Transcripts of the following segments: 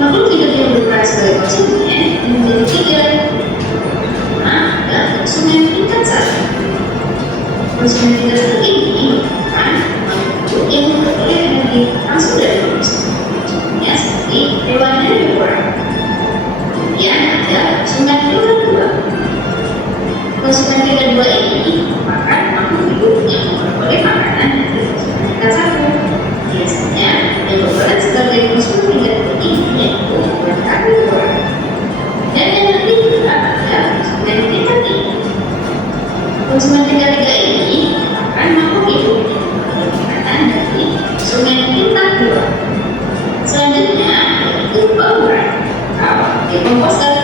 Makhluk hidup yang berperan sebagai konsumen menjadi tiga. Ada konsumen tingkat satu. Konsumen tingkat satu ini merupakan makhluk yang memperoleh energi langsung dari manusia. Contohnya seperti hewan herbivora. Kemudian ada konsumen tingkat dua. Konsumen tingkat dua ini merupakan makhluk hidup yang memperoleh makanan dari konsumen tingkat satu. Biasanya yang berperan sebagai konsumen tingkat dua ini yaitu hewan herbivora. Dan yang nanti kita ada konsumen tingkat tiga. Konsumen tingkat tiga ini merupakan makhluk hidup yang memperoleh makanan dari konsumen tingkat dua. Selanjutnya yaitu pengurang atau decomposer.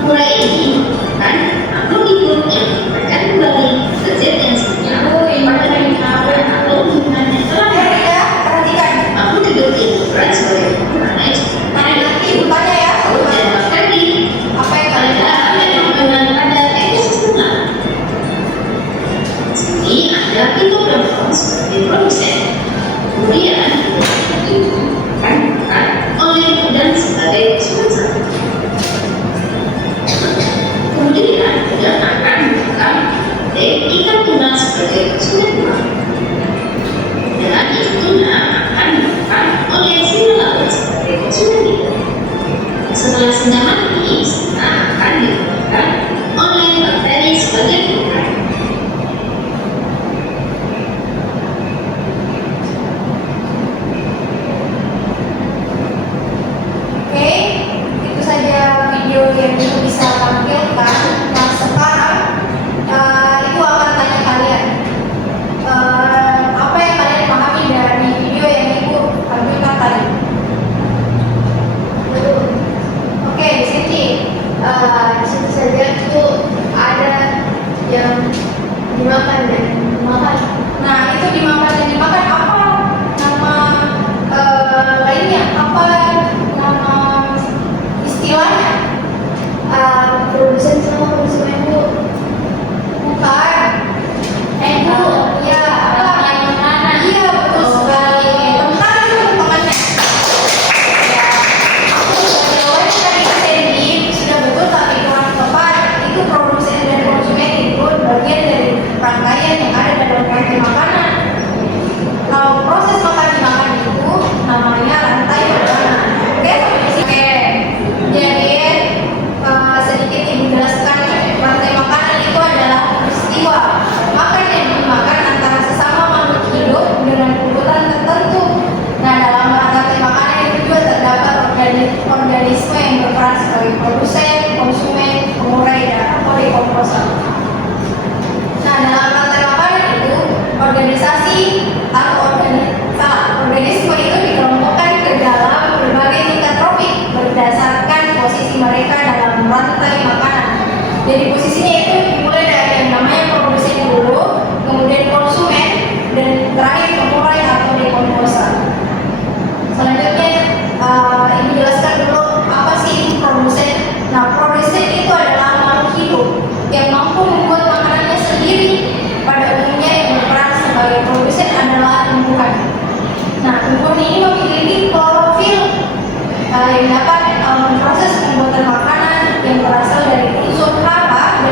Pengurang ini merupakan makhluk hidup yang menempatkan kembali zat yang sebelumnya pada lingkungan atau lingkungan yang telah Perhatikan. makhluk hidup yang berperan sebagai pengurang Nanti bertanya ya. dan bahkan di Apa yang kalian dengan pada ekosistem lain. Di sini ada fitoplankton sebagai produsen. Kemudian itu akan makan oleh udang sebagai konsumen satu. Kemudian udang akan makan oleh ikan tuna sebagai konsumen dua. Dan ikan tuna akan makan oleh singa laut sebagai konsumen tiga. Setelah singa mati, singa akan dikeluarkan oleh bakteri sebagai pengurang. Oke, itu saja video yang kita bisa tampilkan. Nah, sekarang itu akan tanya kalian apa yang kalian pahami dari video yang ibu tampilkan tadi. Oke, di sini saja itu ada yang dimakan dan dimakan. Nah, itu dimakan dan dimakan apa nama lainnya? Apa nama istilahnya? Produsen sama konsumen bu? Bukan. Bu, ya apa? Iya betul sekali. Tentang itu temannya. Ya, aku jawabannya tadi Sandy sudah betul, tapi kurang tepat. Itu produsen dan konsumen itu bagian dari rangkaian yang ada dalam rantai makanan. Kalau proses makan dimakan itu namanya rantai makanan. Oke, sampai di sini. Oke, jadi sedikit ibu jelaskan rantai makanan itu adalah peristiwa makan yang dimakan antara sesama makhluk hidup dengan kebutuhan tertentu. Nah, dalam rantai makanan itu juga terdapat organisme yang berperan sebagai produsen, konsumen, pengurai, dan dekomposer. Nah, dalam rantai makanan itu organisasi atau organisme itu dikelompokkan ke dalam berbagai tingkat tropik berdasarkan posisi mereka dalam rantai makanan. Jadi posisinya itu dimulai dari yang namanya produsen dulu, kemudian konsumen, dan terakhir pengurai atau dekomposer. Selanjutnya ibu jelaskan dulu apa sih itu produsen. Nah, produsen itu adalah makhluk hidup yang mampu membuat makanannya sendiri. Pada umumnya yang berperan sebagai produsen adalah tumbuhan. Nah, tumbuhan ini memiliki klorofil yang dapat memproses pembuatan makanan yang berasal dari unsur hara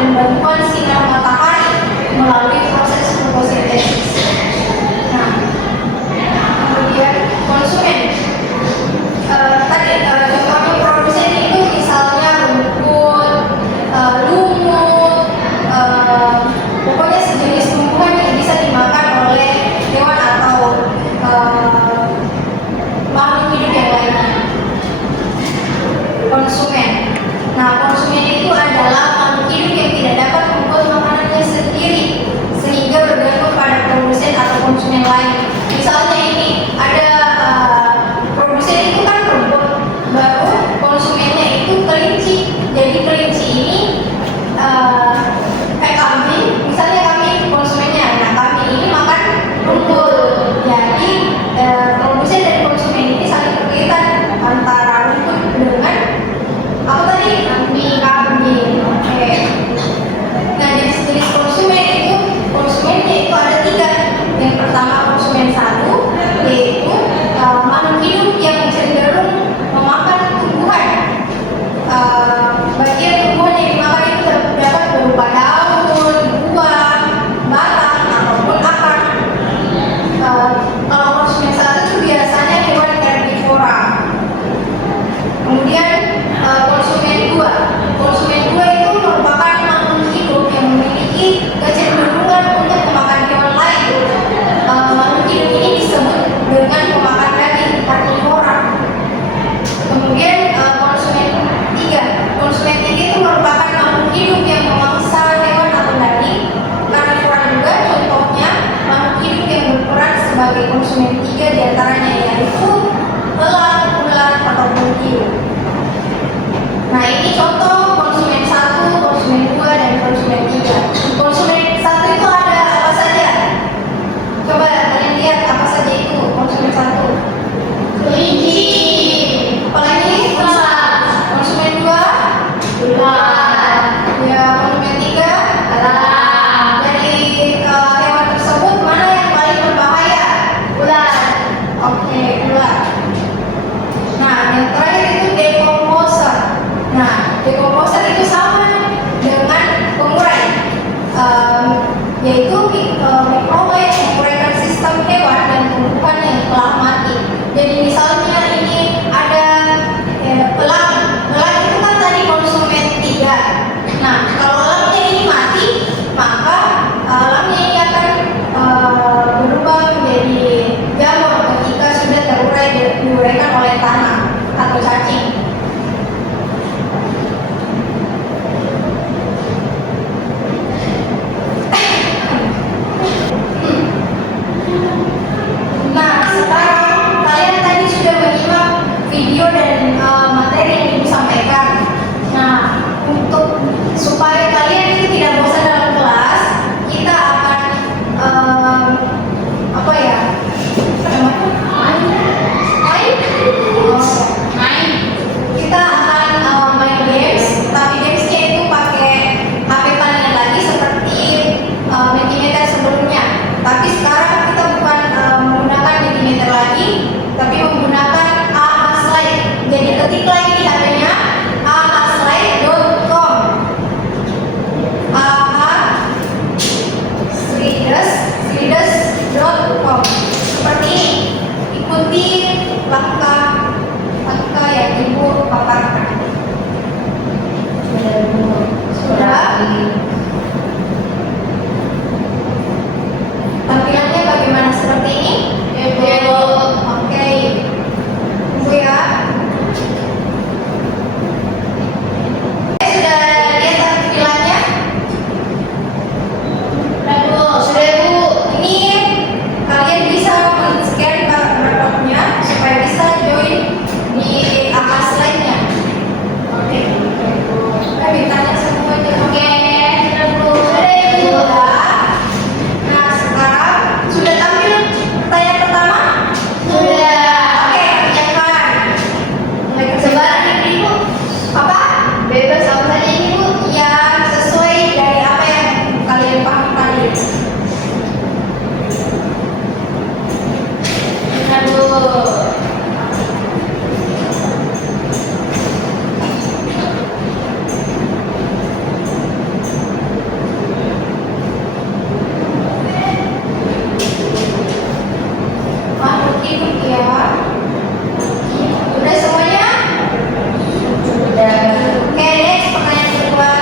video dan materi yang ibu sampaikan. Nah, untuk supaya kalian itu tidak bosan dalam kelas, kita akan apa ya? Main. Kita akan main games, tapi gamesnya itu pakai HP kalian lagi seperti Mentimeter sebelumnya. Tapi sekarang kita bukan menggunakan Mentimeter lagi, tapi menggunakan AHA Slide. Jadi ketik lagi di HP-nya ahaslide.com. ahaslide.com. Seperti ini. Ikuti langkah yang ibu paparkan. Sudah. Tampilannya bagaimana seperti ini? Oke. Tunggu ya. Sudah lihat tampilannya? Sudah Bu. Ini kalian bisa men-scan barcode-nya supaya bisa join di AHA Slide-nya. Oke. Kami tanya semuanya. Oke, sudah Bu. Sudah. Nah, sekarang sudah tampil pertanyaan pertama? Sudah. Oke, kerjakan. Mulai kerjakan Ibu. Apa? Bebas apa saja Ibu. Yang sesuai dari apa yang kalian paham tadi. Aduh. Ikut ya. Udah semuanya? Sudah. Oke, next pertanyaan kedua.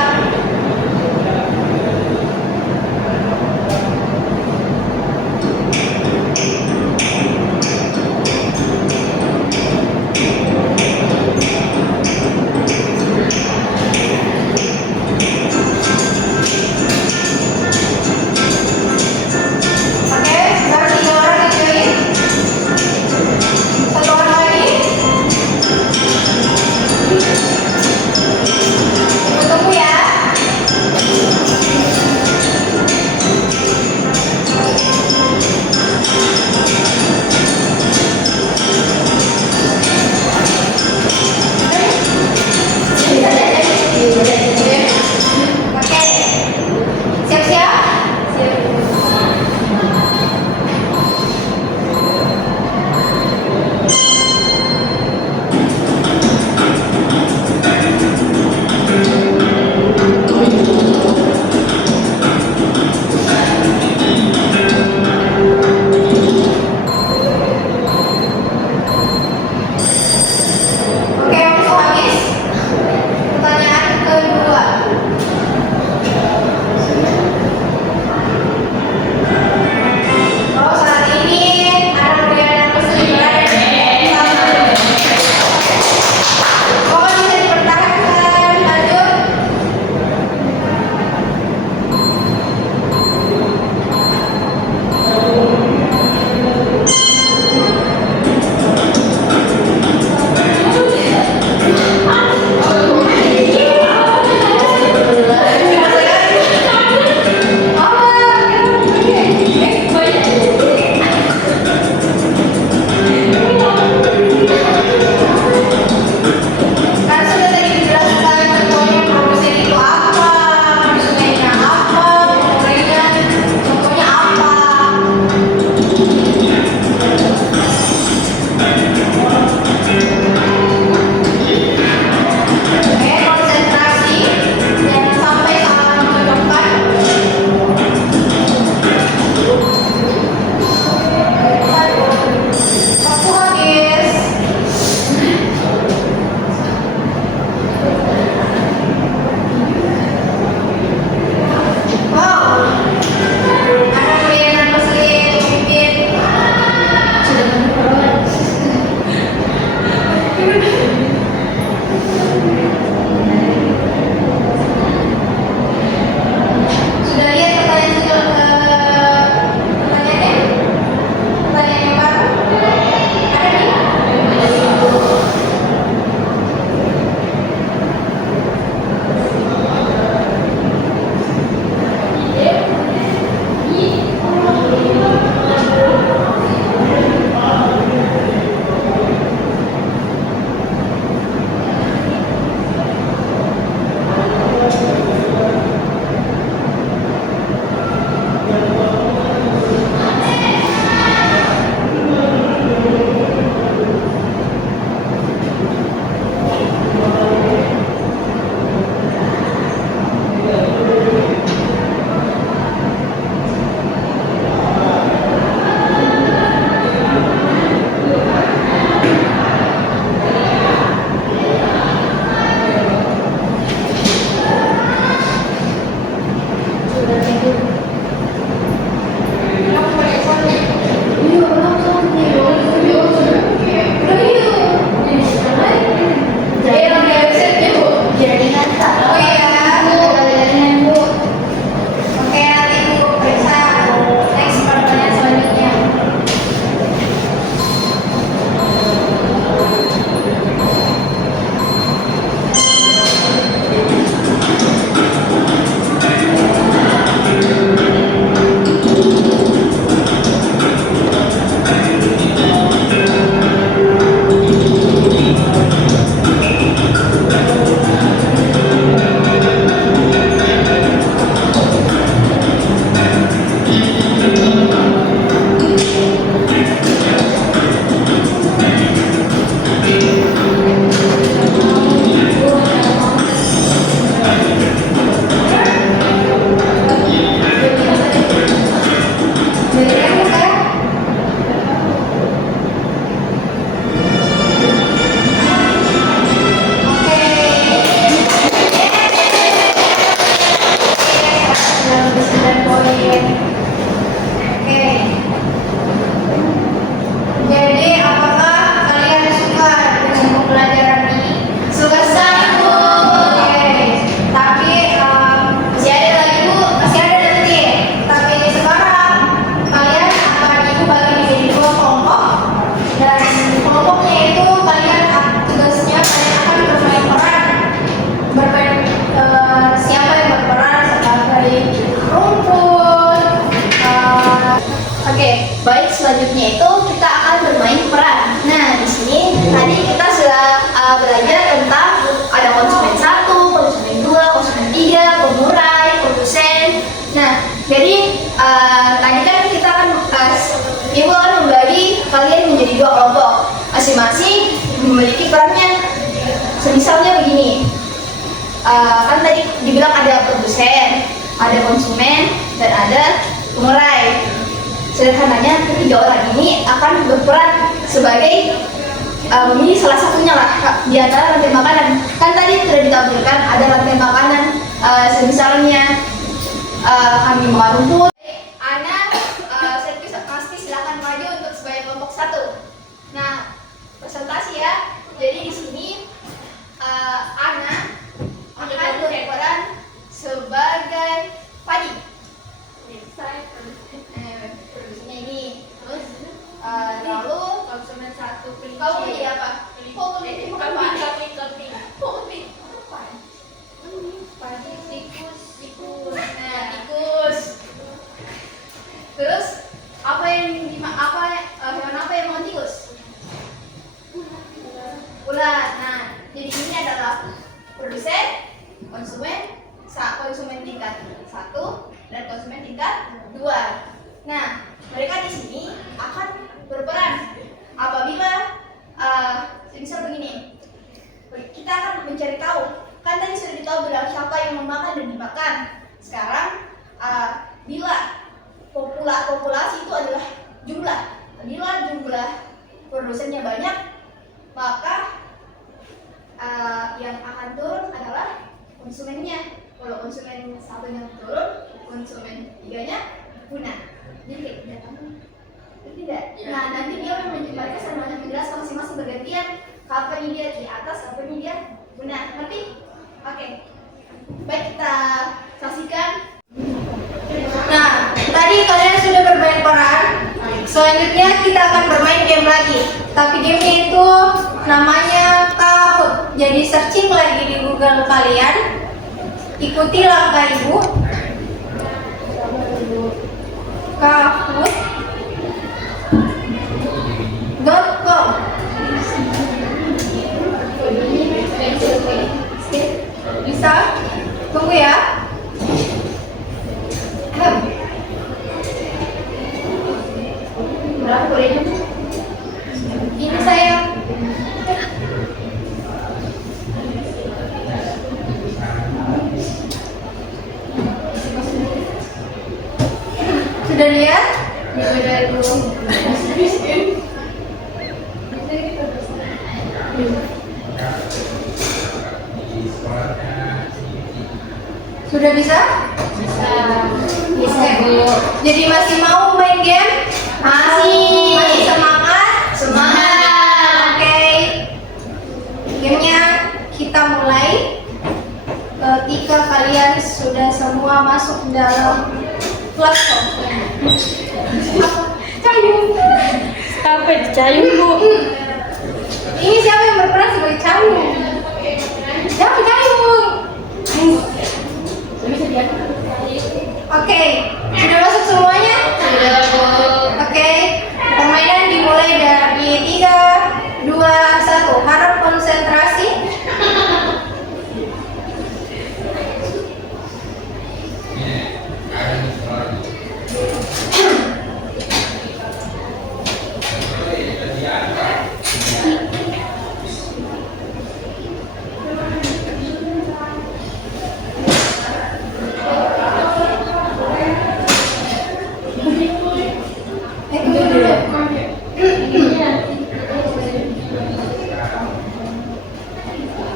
Oke, baru 3 orang yang join. Satu orang lagi. Tunggu ya. Oke. Siap-siap? Oke, waktu habis. Pertanyaan kedua. Oh, saat ini ada perbedaan perselingkuhan sama. Oh, bisa dipertahankan. Lanjut. Kan sudah tadi dijelaskan contohnya produsen itu apa, konsumennya apa, pembelinya contohnya apa. Oke, konsentrasi, jangan sampai salah mengucapkan. Waktu habis. Wow, ada pilihan muslim pemimpin. Sudah menurut. Sudah lihat pertanyaannya? Pertanyaan yang baru? Ada nih? selanjutnya itu kita akan bermain peran. Nah, di sini tadi kita sudah belajar tentang ada konsumen 1, konsumen 2, konsumen 3, pengurai, produsen. Nah, jadi tadi kan kita akan Ibu akan membagi kalian menjadi 2 kelompok. Masing-masing memiliki perannya. Misalnya begini. Kan tadi dibilang ada produsen, ada konsumen, dan ada pengurai. Sederhananya, ketiga orang ini akan berperan sebagai memilih salah satunya lah di antara rantai makanan. Kan tadi sudah ditampilkan ada rantai makanan, misalnya kami makan rumput. Ana, pasti silakan maju untuk sebagai kelompok 1. Nah, presentasi ya. Jadi di sini Ana akan berperan sebagai padi. Produsennya ini. Terus lalu konsumen 1 kelinci. Kamu menjadi apa? Kelinci. Bukan padi. Padi, tikus. Nah, tikus. Terus hewan apa yang makan tikus? Ular. Nah, jadi ini adalah produsen, konsumen tingkat 1 dan konsumen tingkat 2. Nah, mereka di sini akan berperan apabila misal begini. Kita akan mencari tahu. Kan tadi sudah ditahu bilang siapa yang memakan dan dimakan. Sekarang bila populasi itu adalah jumlah. Bila jumlah produsennya banyak, maka yang akan turun adalah konsumennya. Kalau konsumen 1-nya turun, konsumen 3-nya punah. Jadi kayak tidak. Nah, nanti dia mereka sama menjelaskan masing-masing bergantian kapan dia di atas, kapan dia punah. Ngerti? Oke. Baik, kita saksikan. Nah, tadi kalian sudah bermain peran. Selanjutnya kita akan bermain game lagi. Tapi gamenya itu namanya Kahoot. Jadi searching lagi di Google kalian. Ikuti langkah Ibu. Kahoot.com. Bisa? Tunggu ya. Berapa bolehnya? Ini saya. Sudah lihat? Sudah bisa? Bisa, Bu. Jadi masih mau main game? Masih semangat? Semangat. Oke. Gamenya kita mulai ketika kalian sudah semua masuk dalam platform. Cayung. Sampai cayung, Bu. Ini siapa yang berperan sebagai cayung? Siapa cayung? Oke, sudah masuk semuanya? Sudah, Bu. Oke, permainan dimulai dari 3, 2, 1. Harap konsentrasi.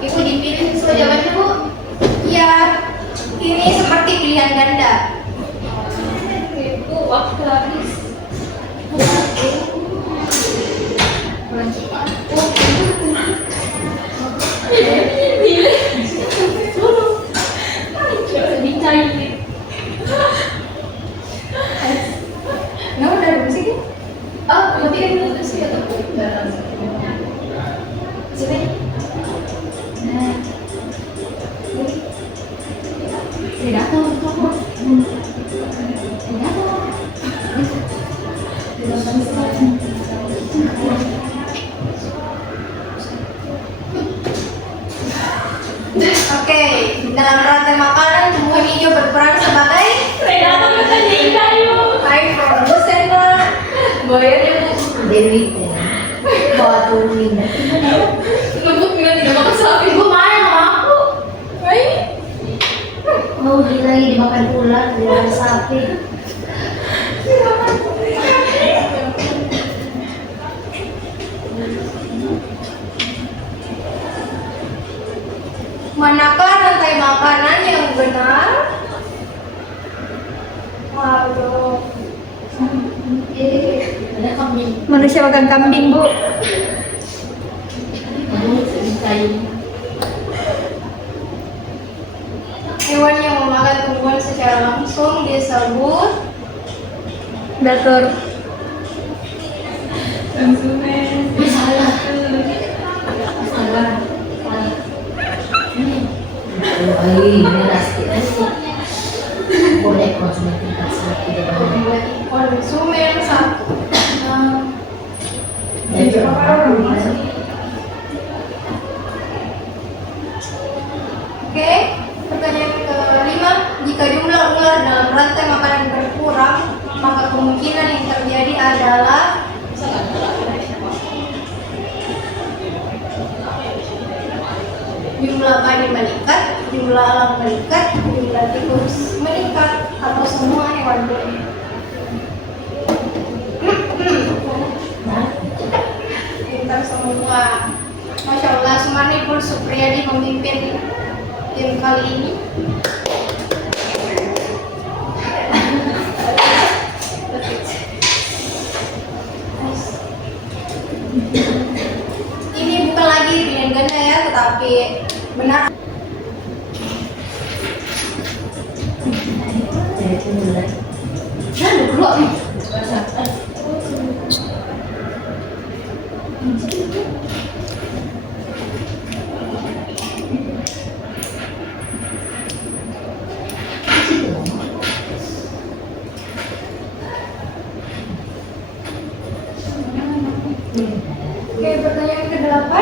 Ibu dipilih sesuai jawabannya, Bu? Iya. Ini seperti pilihan ganda. Bu, waktu habis. Nggak udah sih? Oh, berarti kan itu sih atau sini. Tidak tahu. Tidak tahu. Dalam rantai makanan, tumbuhan hijau berperan sebagai Renata bertanya kayu. hai produsen lah. Bayar ya bu. Dewi bawa turunin Ngebut nggak tidak makan sapi. Ibu main sama aku. Hai. oh gila lagi dimakan ular dimakan sapi Manakah rantai makanan yang benar? Waduh. ada kambing Manusia makan kambing bu. kayu Hewan yang memakan tumbuhan secara langsung disebut Dator. salah salah ini pasti boleh konsumen tingkat satu konsumen satu. Oke, pertanyaan kelima, jika jumlah ular dalam rantai makanan berkurang, maka kemungkinan yang terjadi adalah jumlah kani meningkat, jumlah alam meningkat, jumlah tikus meningkat, atau semua hewan lain. Pintar semua. Masya Allah, Sumarni Pul Supriyadi memimpin tim kali ini. Ini bukan lagi pilihan ganda ya, tetapi benar. nah dulu Oke, pertanyaan ke-8.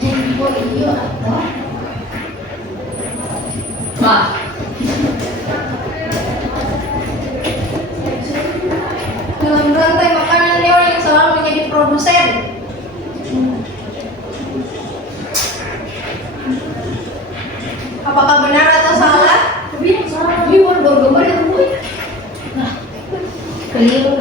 tempo iyo atau Wah. Dalam rantai makanan hewan yang selalu menjadi produsen. Apakah benar atau salah? tapi yang salah ini mau gambar yang gue nah keliru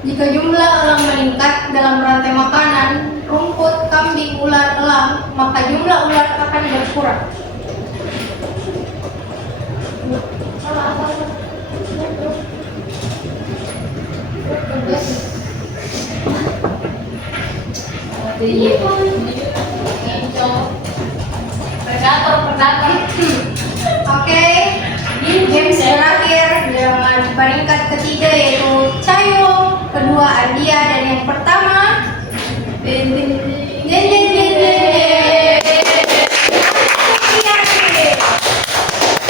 Jika jumlah elang meningkat dalam rantai makanan, rumput, kambing, ular, elang, maka jumlah ular akan berkurang. Predator. Oke, games terakhir dengan peringkat ketiga yaitu Cayo, kedua Ardia, dan yang pertama Den.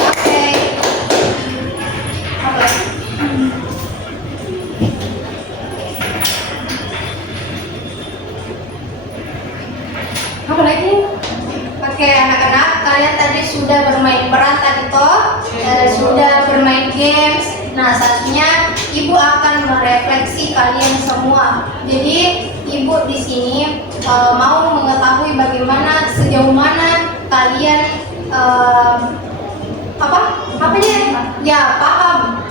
Oke. Apa? Apa lagi? Oke, anak-anak, kalian tadi sudah bermain peran tadi toh, sudah bermain games. Nah, saatnya ibu akan merefleksi kalian semua. Jadi, ibu di sini mau mengetahui bagaimana sejauh mana kalian ya paham.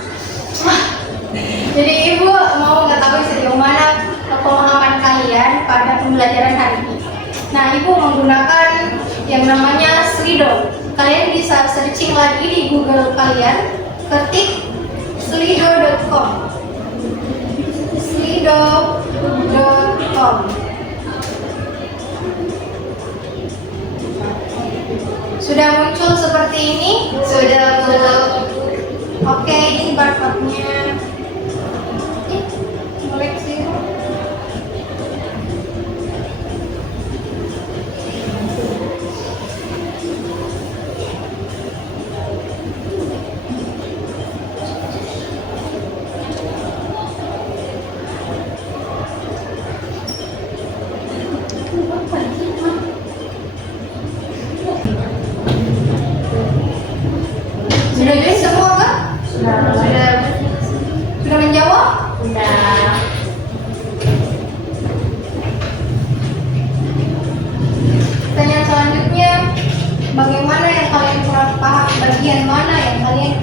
Jadi ibu mau mengetahui sejauh mana pemahaman kalian pada pembelajaran hari ini. Nah, ibu menggunakan yang namanya Slido. Kalian bisa searching lagi di Google kalian, ketik slido.com. Slido.com. Sudah muncul seperti ini? Sudah muncul. Oke, ini barcode-nya. Koleksi.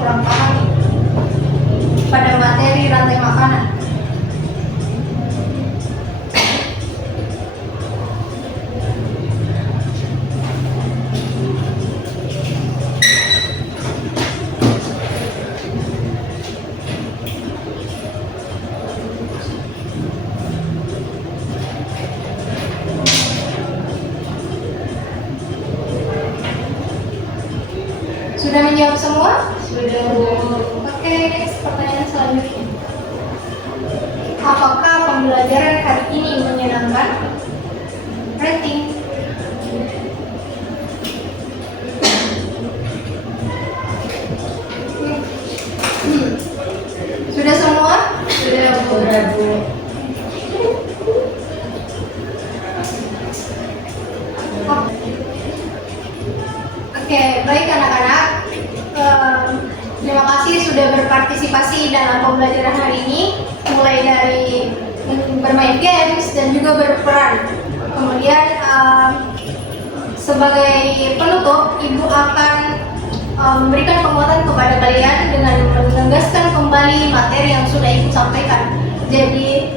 kurang pahami pada materi rantai makanan? Sudah menjawab semua? Sudah, Bu. Oke, next pertanyaan selanjutnya. Apakah pembelajaran hari ini menyenangkan? Rating. Sudah semua? Sudah, Bu. Sudah, Bu. Oke, baik anak-anak. Terima kasih sudah berpartisipasi dalam pembelajaran hari ini, mulai dari bermain games dan juga berperan. Kemudian sebagai penutup, Ibu akan memberikan penguatan kepada kalian dengan menegaskan kembali materi yang sudah Ibu sampaikan. Jadi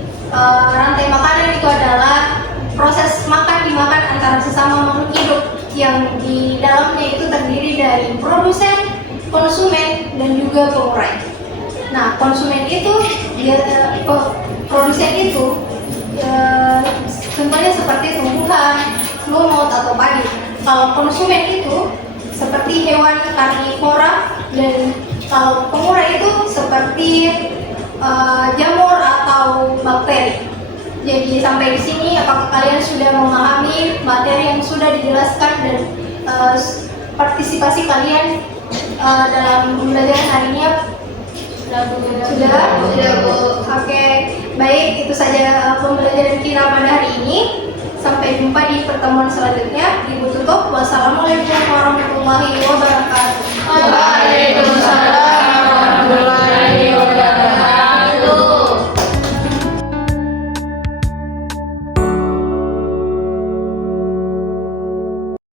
rantai makanan itu adalah proses makan dimakan antara sesama makhluk hidup yang di dalamnya itu terdiri dari produsen, konsumen, dan juga pengurai. Nah, konsumen itu, produsen itu contohnya seperti tumbuhan, lumut atau padi. Kalau konsumen itu seperti hewan karnivora, dan kalau pengurai itu seperti jamur atau bakteri. Jadi sampai di sini, apakah kalian sudah memahami materi yang sudah dijelaskan dan partisipasi kalian dalam pembelajaran hari ini? Sudah, Bu. Oke, baik, itu saja pembelajaran kita pada hari ini. Sampai jumpa di pertemuan selanjutnya. Ibu tutup.